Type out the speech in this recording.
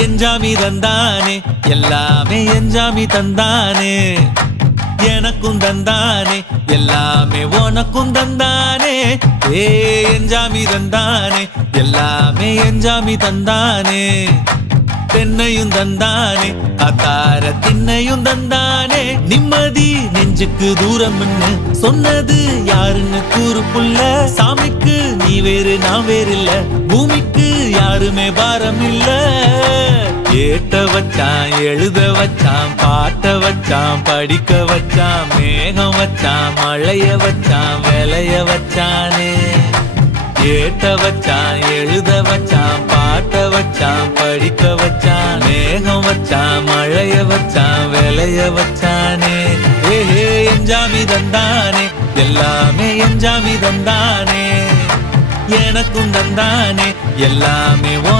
எஞ்சாமி தந்தானே எல்லாமே எஞ்சாமி தந்தானே எனக்கும் தந்தானே எல்லாமே உனக்கும் தந்தானே ஏ எஞ்சாமி தந்தானே எல்லாமே எஞ்சாமி தந்தானே தென்னையும் தந்தானே அத்தார திண்ணையும் தந்தானே நிம்மதி நெஞ்சுக்கு தூரம்னு சொன்னது யாருன்னு கூறு புள்ள சாமிக்கு நீ வேறு நான் வேறு இல்ல பூமிக்கு யாருமே பாரம் இல்ல ஏட்ட வச்சான் எழுத வச்சான் பாட்ட வச்சான் படிக்க வச்சான் மேகம் வச்சான் மழைய வச்சான் விளைய வச்சானே ஏட்ட வச்சான் எழுத வச்சான் பாட்ட வச்சான் படிக்க வச்சான் மேகம் வச்சான் மழைய வச்சான் விளைய வச்சானே ஏஹே எஞ்சாமி தந்தானே எல்லாமே எஞ்சாமி தந்தானே எனக்கும் தந்தானே எல்லாமே